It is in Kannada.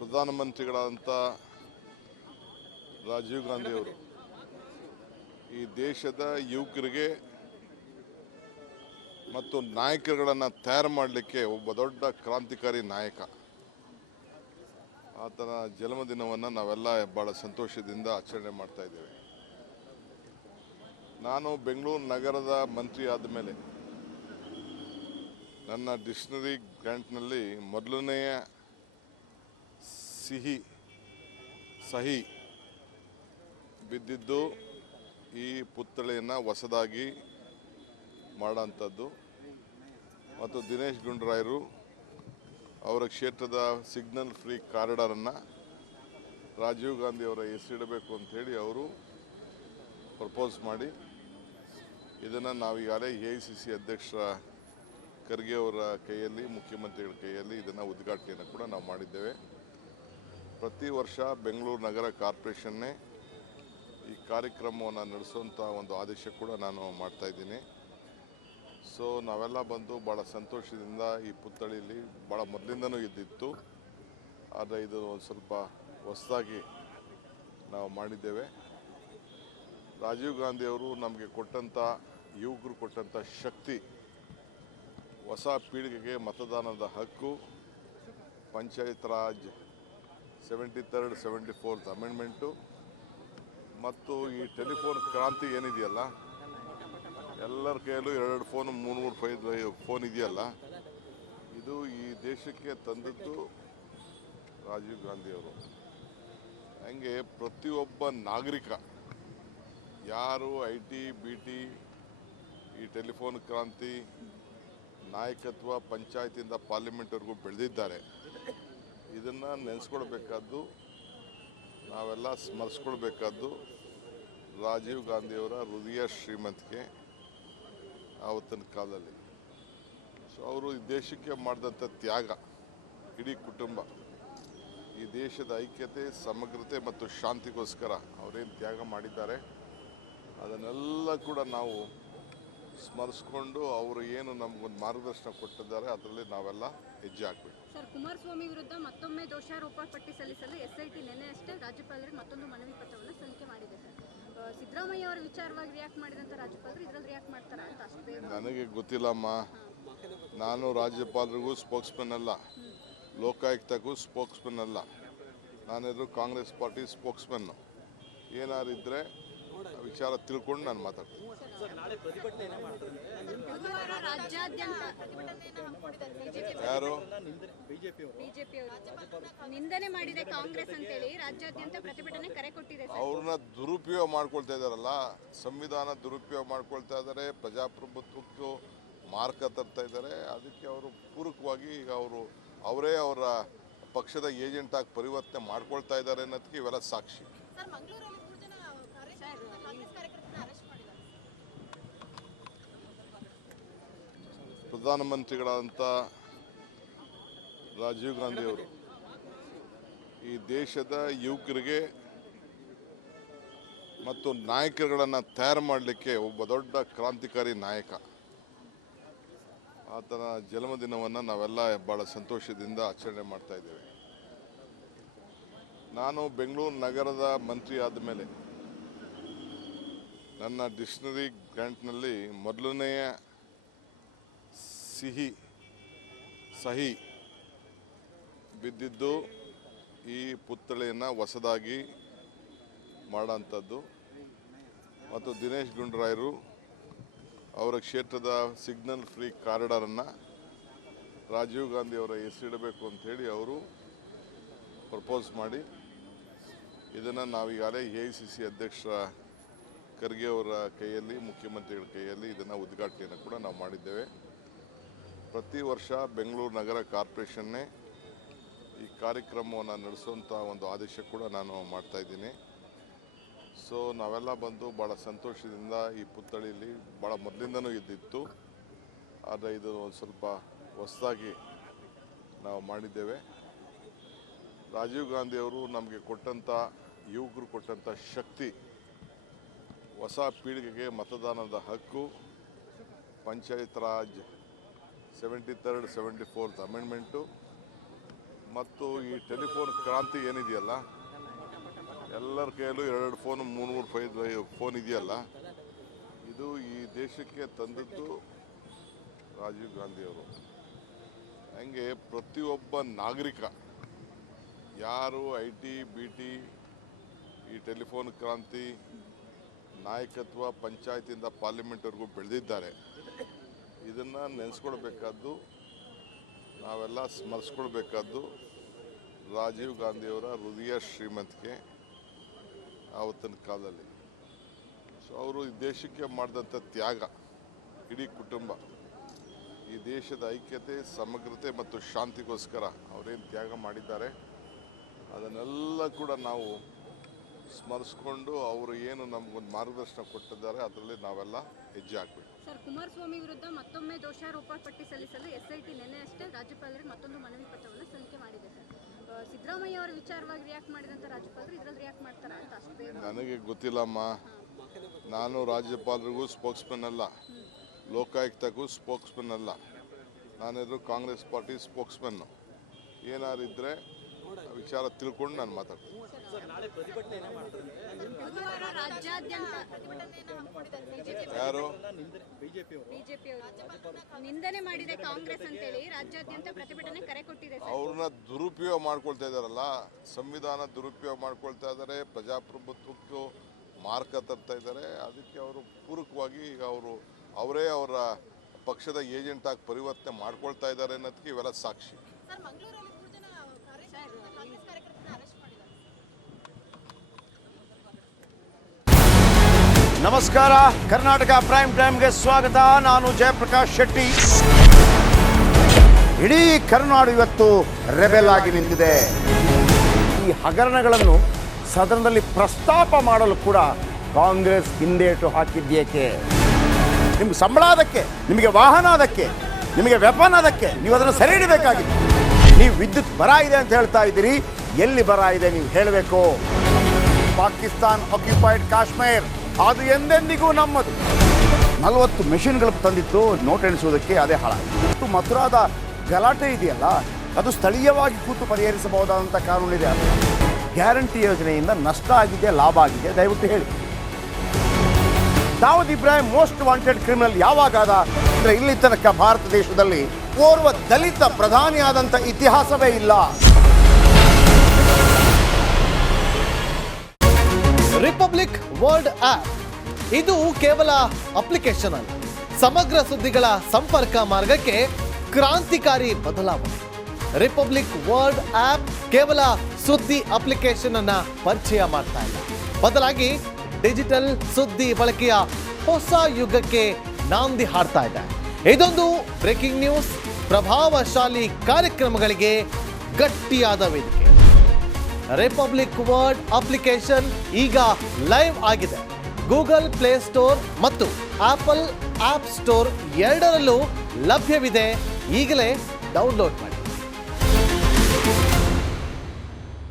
ಪ್ರಧಾನಮಂತ್ರಿಗಳಾದಂಥ ರಾಜೀವ್ ಗಾಂಧಿ ಅವರು ಈ ದೇಶದ ಯುವಕರಿಗೆ ಮತ್ತು ನಾಯಕರುಗಳನ್ನು ತಯಾರು ಮಾಡಲಿಕ್ಕೆ ಒಬ್ಬ ದೊಡ್ಡ ಕ್ರಾಂತಿಕಾರಿ ನಾಯಕ. ಆತನ ಜನ್ಮದಿನವನ್ನು ನಾವೆಲ್ಲ ಭಾಳ ಸಂತೋಷದಿಂದ ಆಚರಣೆ ಮಾಡ್ತಾ ಇದ್ದೇವೆ. ನಾನು ಬೆಂಗಳೂರು ನಗರದ ಮಂತ್ರಿ ಆದ ಮೇಲೆ ನನ್ನ ಡಿಕ್ಷನರಿ ಗ್ರ್ಯಾಂಟ್ನಲ್ಲಿ ಮೊದಲನೆಯ ಸಹಿ ಬಿದ್ದಿದ್ದು ಈ ಪುತ್ಥಳಿಯನ್ನು ಹೊಸದಾಗಿ ಮಾಡೋಂಥದ್ದು ಮತ್ತು ದಿನೇಶ್ ಗುಂಡೂರಾಯರು ಅವರ ಕ್ಷೇತ್ರದ ಸಿಗ್ನಲ್ ಫ್ರೀ ಕಾರಿಡಾರನ್ನು ರಾಜೀವ್ ಗಾಂಧಿ ಅವರ ಹೆಸರಿಡಬೇಕು ಅಂಥೇಳಿ ಅವರು ಪ್ರಪೋಸ್ ಮಾಡಿ ಇದನ್ನು ನಾವೀಗಾಗಲೇ AICC ಅಧ್ಯಕ್ಷರ ಖರ್ಗೆ ಅವರ ಕೈಯಲ್ಲಿ, ಮುಖ್ಯಮಂತ್ರಿಗಳ ಕೈಯಲ್ಲಿ ಇದನ್ನು ಉದ್ಘಾಟನೆಯನ್ನು ಕೂಡ ನಾವು ಮಾಡಿದ್ದೇವೆ. ಪ್ರತಿ ವರ್ಷ ಬೆಂಗಳೂರು ನಗರ ಕಾರ್ಪೊರೇಷನ್ನೇ ಈ ಕಾರ್ಯಕ್ರಮವನ್ನು ನಡೆಸುವಂಥ ಒಂದು ಆದೇಶ ಕೂಡ ನಾನು ಮಾಡ್ತಾಯಿದ್ದೀನಿ. ಸೊ ನಾವೆಲ್ಲ ಬಂದು ಭಾಳ ಸಂತೋಷದಿಂದ ಈ ಪುತ್ಥಳಿಯಲ್ಲಿ ಭಾಳ ಮೊದಲಿಂದನೂ ಇದ್ದಿತ್ತು, ಆದರೆ ಇದು ಒಂದು ಸ್ವಲ್ಪ ಹೊಸದಾಗಿ ನಾವು ಮಾಡಿದ್ದೇವೆ. ರಾಜೀವ್ ಗಾಂಧಿಯವರು ನಮಗೆ ಕೊಟ್ಟಂಥ, ಯುವಕರು ಕೊಟ್ಟಂಥ ಶಕ್ತಿ, ಹೊಸ ಪೀಳಿಗೆಗೆ ಮತದಾನದ ಹಕ್ಕು, panchayat Raj 73rd 74th amendment ಮತ್ತು ಈ ಟೆಲಿಫೋನ್ ಕ್ರಾಂತಿ ಏನಿದೆಯಲ್ಲ, ಎಲ್ಲರ ಕೈಯಲ್ಲೂ 2 ಫೋನ್ 3 ಫೋನ್ ಇದೆಯಲ್ಲ, ಇದು ಈ ದೇಶಕ್ಕೆ ತಂದದ್ದು ರಾಜೀವ್ ಗಾಂಧಿಯವರು. ಹಂಗೆ ಪ್ರತಿಯೊಬ್ಬ ನಾಗರಿಕ ಯಾರು IT BT ಈ ಟೆಲಿಫೋನ್ ಕ್ರಾಂತಿ ನಾಯಕತ್ವ ಪಂಚಾಯತಿಂದ ಪಾರ್ಲಿಮೆಂಟ್ವರೆಗೂ ಬೆಳೆದಿದ್ದಾರೆ, ಇದನ್ನು ನೆನೆಸ್ಕೊಳ್ಬೇಕಾದ್ದು, ನಾವೆಲ್ಲ ಸ್ಮರಿಸ್ಕೊಳ್ಬೇಕಾದ್ದು ರಾಜೀವ್ ಗಾಂಧಿಯವರ ಹೃದಯ ಶ್ರೀಮಂತಿಕೆ ಆವತ್ತಿನ ಕಾಲದಲ್ಲಿ. ಸೊ ಅವರು ಈ ದೇಶಕ್ಕೆ ಮಾಡಿದಂಥ ತ್ಯಾಗ, ಇಡೀ ಕುಟುಂಬ ಈ ದೇಶದ ಐಕ್ಯತೆ, ಸಮಗ್ರತೆ ಮತ್ತು ಶಾಂತಿಗೋಸ್ಕರ ಅವರೇನು ತ್ಯಾಗ ಮಾಡಿದ್ದಾರೆ ಅದನ್ನೆಲ್ಲ ಕೂಡ ನಾವು ಸ್ಮರಿಸ್ಕೊಂಡು ಅವರು ಏನು ನಮಗೊಂದು ಮಾರ್ಗದರ್ಶನ ಕೊಟ್ಟಿದ್ದಾರೆ ಅದರಲ್ಲಿ ನಾವೆಲ್ಲ ಹೆಜ್ಜೆ ಹಾಕಬೇಕು. ಸರ್, ಕುಮಾರಸ್ವಾಮಿ ವಿರುದ್ಧ ಮತ್ತೊಮ್ಮೆ ದೋಷಾರೋಪ ಪಟ್ಟಿ ಸಲ್ಲಿಸಲು SIT ನಿನ್ನೆ ಅಷ್ಟೇ ರಾಜ್ಯಪಾಲರಿಗೆ ಮತ್ತೊಂದು ಮನವಿ ಪತ್ರವನ್ನು ಸಲ್ಲಿಕೆ ಮಾಡಿದೆ. ಸರ್, ಸಿದ್ದರಾಮಯ್ಯ ಅವರ ವಿಚಾರವಾಗಿ ರಿಯಾಕ್ಟ್ ಮಾಡಿದಂಥ ರಾಜ್ಯಪಾಲರು ಇದರಲ್ಲಿ ರಿಯಾಕ್ಟ್ ಮಾಡ್ತಾರಾ ಅಂತ ಅಷ್ಟೇ ನನಗೆ ಗೊತ್ತಿಲ್ಲಮ್ಮ. ನಾನು ರಾಜ್ಯಪಾಲರಿಗೂ ಸ್ಪೋಕ್ಸ್ಮನ್ ಅಲ್ಲ, ಲೋಕಾಯುಕ್ತಕ್ಕೂ ಸ್ಪೋಕ್ಸ್ಮನ್ ಅಲ್ಲ, ನಾನೆಲ್ಲರೂ ಕಾಂಗ್ರೆಸ್ ಪಾರ್ಟಿ ಸ್ಪೋಕ್ಸ್ಮನ್ನು. ಏನಾರಿದ್ದರೆ ವಿಚಾರ ತಿಳ್ಕೊಂಡು ನಾನು ಮಾತಾಡ್ತೀನಿ. ಯಾರು ನಿಂದನೆ ಮಾಡಿದೆ ಕಾಂಗ್ರೆಸ್ ಅಂತೇಳಿ ರಾಜ್ಯಾದ್ಯಂತ ಪ್ರತಿಭಟನೆ ಕರೆ ಕೊಟ್ಟಿದೆ. ಅವ್ರನ್ನ ದುರುಪಯೋಗ ಮಾಡ್ಕೊಳ್ತಾ ಇದ್ದಾರಲ್ಲ, ಸಂವಿಧಾನ ದುರುಪಯೋಗ ಮಾಡ್ಕೊಳ್ತಾ ಇದ್ದಾರೆ, ಪ್ರಜಾಪ್ರಭುತ್ವಕ್ಕೂ ಮಾರ್ಕ ತರ್ತಾ ಇದ್ದಾರೆ. ಅದಕ್ಕೆ ಅವರು ಪೂರಕವಾಗಿ ಈಗ ಅವರೇ ಅವರ ಪಕ್ಷದ ಏಜೆಂಟ್ ಆಗಿ ಪರಿವರ್ತನೆ ಮಾಡ್ಕೊಳ್ತಾ ಇದ್ದಾರೆ ಅನ್ನೋದಕ್ಕೆ ಇವೆಲ್ಲ ಸಾಕ್ಷಿ. ಪ್ರಧಾನಮಂತ್ರಿಗಳಾದಂಥ ರಾಜೀವ್ ಗಾಂಧಿ ಅವರು ಈ ದೇಶದ ಯುವಕರಿಗೆ ಮತ್ತು ನಾಯಕರುಗಳನ್ನು ತಯಾರು ಮಾಡಲಿಕ್ಕೆ ಒಬ್ಬ ದೊಡ್ಡ ಕ್ರಾಂತಿಕಾರಿ ನಾಯಕ. ಆತನ ಜನ್ಮದಿನವನ್ನು ನಾವೆಲ್ಲ ಭಾಳ ಸಂತೋಷದಿಂದ ಆಚರಣೆ ಮಾಡ್ತಾ ಇದ್ದೇವೆ. ನಾನು ಬೆಂಗಳೂರು ನಗರದ ಮಂತ್ರಿ ಆದ ಮೇಲೆ ನನ್ನ ಡಿಕ್ಷನರಿ ಗ್ರ್ಯಾಂಟ್ನಲ್ಲಿ ಮೊದಲನೆಯ ಸಹಿ ಬಿದ್ದಿದ್ದು ಈ ಪುತ್ಥಳಿಯನ್ನು ಹೊಸದಾಗಿ ಮಾಡೋಂಥದ್ದು ಮತ್ತು ದಿನೇಶ್ ಗುಂಡೂರಾಯರು ಅವರ ಕ್ಷೇತ್ರದ ಸಿಗ್ನಲ್ ಫ್ರೀ ಕಾರಿಡಾರನ್ನು ರಾಜೀವ್ ಗಾಂಧಿ ಅವರ ಹೆಸರಿಡಬೇಕು ಅಂಥೇಳಿ ಅವರು ಪ್ರಪೋಸ್ ಮಾಡಿ ಇದನ್ನು ನಾವೀಗಾಗಲೇ AICC ಅಧ್ಯಕ್ಷರ ಖರ್ಗೆ ಅವರ ಕೈಯಲ್ಲಿ, ಮುಖ್ಯಮಂತ್ರಿಗಳ ಕೈಯಲ್ಲಿ ಇದನ್ನು ಉದ್ಘಾಟನೆಯನ್ನು ಕೂಡ ನಾವು ಮಾಡಿದ್ದೇವೆ. ಪ್ರತಿ ವರ್ಷ ಬೆಂಗಳೂರು ನಗರ ಕಾರ್ಪೊರೇಷನ್ನೇ ಈ ಕಾರ್ಯಕ್ರಮವನ್ನು ನಡೆಸುವಂಥ ಒಂದು ಆದೇಶ ಕೂಡ ನಾನು ಮಾಡ್ತಾಯಿದ್ದೀನಿ. ಸೊ ನಾವೆಲ್ಲ ಬಂದು ಭಾಳ ಸಂತೋಷದಿಂದ ಈ ಪುತ್ಥಳಿಯಲ್ಲಿ ಭಾಳ ಮೊದಲಿಂದನೂ ಇದ್ದಿತ್ತು, ಆದರೆ ಇದು ಒಂದು ಸ್ವಲ್ಪ ಹೊಸದಾಗಿ ನಾವು ಮಾಡಿದ್ದೇವೆ. ರಾಜೀವ್ ಗಾಂಧಿಯವರು ನಮಗೆ ಕೊಟ್ಟಂಥ, ಯುವಕರು ಕೊಟ್ಟಂಥ ಶಕ್ತಿ, ಹೊಸ ಪೀಳಿಗೆಗೆ ಮತದಾನದ ಹಕ್ಕು, panchayat Raj 73rd 74th amendment ಮತ್ತು ಈ ಟೆಲಿಫೋನ್ ಕ್ರಾಂತಿ ಏನಿದೆಯಲ್ಲ, ಎಲ್ಲರ ಕೈಯಲ್ಲೂ 2 ಫೋನ್ 3 ಫೋನ್ ಇದೆಯಲ್ಲ, ಇದು ಈ ದೇಶಕ್ಕೆ ತಂದದ್ದು ರಾಜೀವ್ ಗಾಂಧಿಯವರು. ಹಂಗೆ ಪ್ರತಿಯೊಬ್ಬ ನಾಗರಿಕ ಯಾರು IT BT ಈ ಟೆಲಿಫೋನ್ ಕ್ರಾಂತಿ ನಾಯಕತ್ವ ಪಂಚಾಯತಿಂದ ಪಾರ್ಲಿಮೆಂಟ್ವರೆಗೂ ಬೆಳೆದಿದ್ದಾರೆ. ಇದನ್ನು ನೆನೆಸ್ಕೊಳ್ಬೇಕಾದ್ದು, ನಾವೆಲ್ಲ ಸ್ಮರಿಸ್ಕೊಳ್ಬೇಕಾದ್ದು ರಾಜೀವ್ ಗಾಂಧಿಯವರ ಹೃದಯ ಶ್ರೀಮಂತಿಕೆ ಆವತ್ತಿನ ಕಾಲದಲ್ಲಿ. ಸೊ ಅವರು ಈ ದೇಶಕ್ಕೆ ಮಾಡಿದಂಥ ತ್ಯಾಗ, ಇಡೀ ಕುಟುಂಬ ಈ ದೇಶದ ಐಕ್ಯತೆ, ಸಮಗ್ರತೆ ಮತ್ತು ಶಾಂತಿಗೋಸ್ಕರ ಅವರೇನು ತ್ಯಾಗ ಮಾಡಿದ್ದಾರೆ ಅದನ್ನೆಲ್ಲ ಕೂಡ ನಾವು ಸ್ಮರಿಸ್ಕೊಂಡು ಅವರು ಏನು ನಮಗೊಂದು ಮಾರ್ಗದರ್ಶನ ಕೊಟ್ಟಿದ್ದಾರೆ ಅದರಲ್ಲಿ ನಾವೆಲ್ಲ ಹೆಜ್ಜೆ ಹಾಕಬೇಕು. ಸರ್, ಕುಮಾರಸ್ವಾಮಿ ವಿರುದ್ಧ ಮತ್ತೊಮ್ಮೆ ದೋಷಾರೋಪ ಪಟ್ಟಿ ಸಲ್ಲಿಸಲು SIT ನಿನ್ನೆ ಅಷ್ಟೇ ರಾಜ್ಯಪಾಲರಿಗೆ ಮತ್ತೊಂದು ಮನವಿ ಪತ್ರವನ್ನು ಸಲ್ಲಿಕೆ ಮಾಡಿದೆ ಸರ್. ಸಿದ್ದರಾಮಯ್ಯ ಅವರ ವಿಚಾರವಾಗಿ ರಿಯಾಕ್ಟ್ ಮಾಡಿದಂಥ ರಾಜ್ಯಪಾಲರು ಇದರಲ್ಲಿ ರಿಯಾಕ್ಟ್ ಮಾಡ್ತಾರಾ ಅಂತ ಅಷ್ಟೇ ನನಗೆ ಗೊತ್ತಿಲ್ಲಮ್ಮ. ನಾನು ರಾಜ್ಯಪಾಲರಿಗೂ ಸ್ಪೋಕ್ಸ್ಮನ್ ಅಲ್ಲ, ಲೋಕಾಯುಕ್ತಕ್ಕೂ ಸ್ಪೋಕ್ಸ್ಮನ್ ಅಲ್ಲ. ನಾನಿದ್ರು ಕಾಂಗ್ರೆಸ್ ಪಾರ್ಟಿ ಸ್ಪೋಕ್ಸ್ಮನ್ನು. ಏನಾರಿದ್ರೆ ವಿಚಾರ ತಿಳ್ಕೊಂಡು ನಾನು ಮಾತಾಡ್ತೀನಿ. ಯಾರು ಬಿಜೆಪಿ ನಿಂದನೆ ಮಾಡಿದೆ ಕಾಂಗ್ರೆಸ್ ಅಂತೇಳಿ ರಾಜ್ಯಾದ್ಯಂತ ಪ್ರತಿಭಟನೆ ಕರೆ ಕೊಟ್ಟಿದೆ. ಅವ್ರನ್ನ ದುರುಪಯೋಗ ಮಾಡ್ಕೊಳ್ತಾ ಇದ್ದಾರಲ್ಲ, ಸಂವಿಧಾನ ದುರುಪಯೋಗ ಮಾಡ್ಕೊಳ್ತಾ ಇದ್ದಾರೆ, ಪ್ರಜಾಪ್ರಭುತ್ವಕ್ಕೂ ಮಾರ್ಕ ತರ್ತಾ ಇದ್ದಾರೆ. ಅದಕ್ಕೆ ಅವರು ಪೂರಕವಾಗಿ ಈಗ ಅವರೇ ಅವರ ಪಕ್ಷದ ಏಜೆಂಟ್ ಆಗಿ ಪರಿವರ್ತನೆ ಮಾಡ್ಕೊಳ್ತಾ ಇದ್ದಾರೆ ಅನ್ನೋದಕ್ಕೆ ಇವೆಲ್ಲ ಸಾಕ್ಷಿ. ನಮಸ್ಕಾರ, ಕರ್ನಾಟಕ ಪ್ರೈಮ್ ಟೈಮ್ಗೆ ಸ್ವಾಗತ. ನಾನು ಜಯಪ್ರಕಾಶ್ ಶೆಟ್ಟಿ. ಇಡೀ ಕರ್ನಾಡು ಇವತ್ತು ರೆಬೆಲ್ ಆಗಿ ನಿಂತಿದೆ. ಈ ಹಗರಣಗಳನ್ನು ಸದನದಲ್ಲಿ ಪ್ರಸ್ತಾಪ ಮಾಡಲು ಕೂಡ ಕಾಂಗ್ರೆಸ್ ಹಿಂದೇಟು ಹಾಕಿದ್ದೇಕೆ? ನಿಮ್ಗೆ ಸಂಬಳ ಅದಕ್ಕೆ, ನಿಮಗೆ ವಾಹನ ಅದಕ್ಕೆ, ನಿಮಗೆ ವೆಪನ್ ಅದಕ್ಕೆ, ನೀವು ಅದನ್ನು ಸೆರೆ ಹಿಡಬೇಕಾಗಿದೆ. ನೀವು ವಿದ್ಯುತ್ ಬರ ಇದೆ ಅಂತ ಹೇಳ್ತಾ ಇದ್ದೀರಿ, ಎಲ್ಲಿ ಬರ ಇದೆ ನೀವು ಹೇಳಬೇಕು. ಪಾಕಿಸ್ತಾನ್ ಆಕ್ಯುಪೈಡ್ ಕಾಶ್ಮೀರ್ ಅದು ಎಂದೆಂದಿಗೂ ನಮ್ಮದು. 40 ಮೆಷಿನ್ಗಳು ತಂದಿತ್ತು ನೋಟ್ ಎಣಿಸುವುದಕ್ಕೆ, ಅದೇ ಹಾಳಾಯಿತು. ಮಥುರಾದ ಗಲಾಟೆ ಇದೆಯಲ್ಲ, ಅದು ಸ್ಥಳೀಯವಾಗಿ ಕೂತು ಪರಿಹರಿಸಬಹುದಾದಂಥ ಕಾನೂನಿದೆ. ಗ್ಯಾರಂಟಿ ಯೋಜನೆಯಿಂದ ನಷ್ಟ ಆಗಿದೆ, ಲಾಭ ಆಗಿದೆ, ದಯವಿಟ್ಟು ಹೇಳಿ. Dawood Ibrahim most wanted criminal ಯಾವಾಗಾದ ಅಂದರೆ ಇಲ್ಲಿ ತನಕ ಭಾರತ ದೇಶದಲ್ಲಿ ಓರ್ವ ದಲಿತ ಪ್ರಧಾನಿಯಾದಂಥ ಇತಿಹಾಸವೇ ಇಲ್ಲ. ರಿಪಬ್ಲಿಕ್ ವರ್ಲ್ಡ್ ಆಪ್ ಇದು ಕೇವಲ ಅಪ್ಲಿಕೇಶನ್ ಅಲ್ಲ, ಸಮಗ್ರ ಸುದ್ದಿಗಳ ಸಂಪರ್ಕ ಮಾರ್ಗಕ್ಕೆ ಕ್ರಾಂತಿಕಾರಿ ಬದಲಾವಣೆ. ರಿಪಬ್ಲಿಕ್ ವರ್ಲ್ಡ್ ಆಪ್ ಕೇವಲ ಸುದ್ದಿ ಅಪ್ಲಿಕೇಶನ್ ಅನ್ನ ಪರಿಚಯ ಮಾಡ್ತಾ ಇಲ್ಲ, ಬದಲಾಗಿ ಡಿಜಿಟಲ್ ಸುದ್ದಿ ಬಳಕೆಯ ಹೊಸ ಯುಗಕ್ಕೆ ನಾಂದಿ ಹಾಡ್ತಾ ಇದೆ. ಇದೊಂದು ಬ್ರೇಕಿಂಗ್ ನ್ಯೂಸ್, ಪ್ರಭಾವಶಾಲಿ ಕಾರ್ಯಕ್ರಮಗಳಿಗೆ ಗಟ್ಟಿಯಾದ ವೇದಿಕೆ. ರಿಪಬ್ಲಿಕ್ ವರ್ಲ್ಡ್ ಅಪ್ಲಿಕೇಶನ್ ಈಗ ಲೈವ್ ಆಗಿದೆ. ಗೂಗಲ್ ಪ್ಲೇ ಸ್ಟೋರ್ ಮತ್ತು ಆಪಲ್ ಆಪ್ ಸ್ಟೋರ್ ಎರಡರಲ್ಲೂ ಲಭ್ಯವಿದೆ. ಈಗಲೇ ಡೌನ್ಲೋಡ್ ಮಾಡಿ.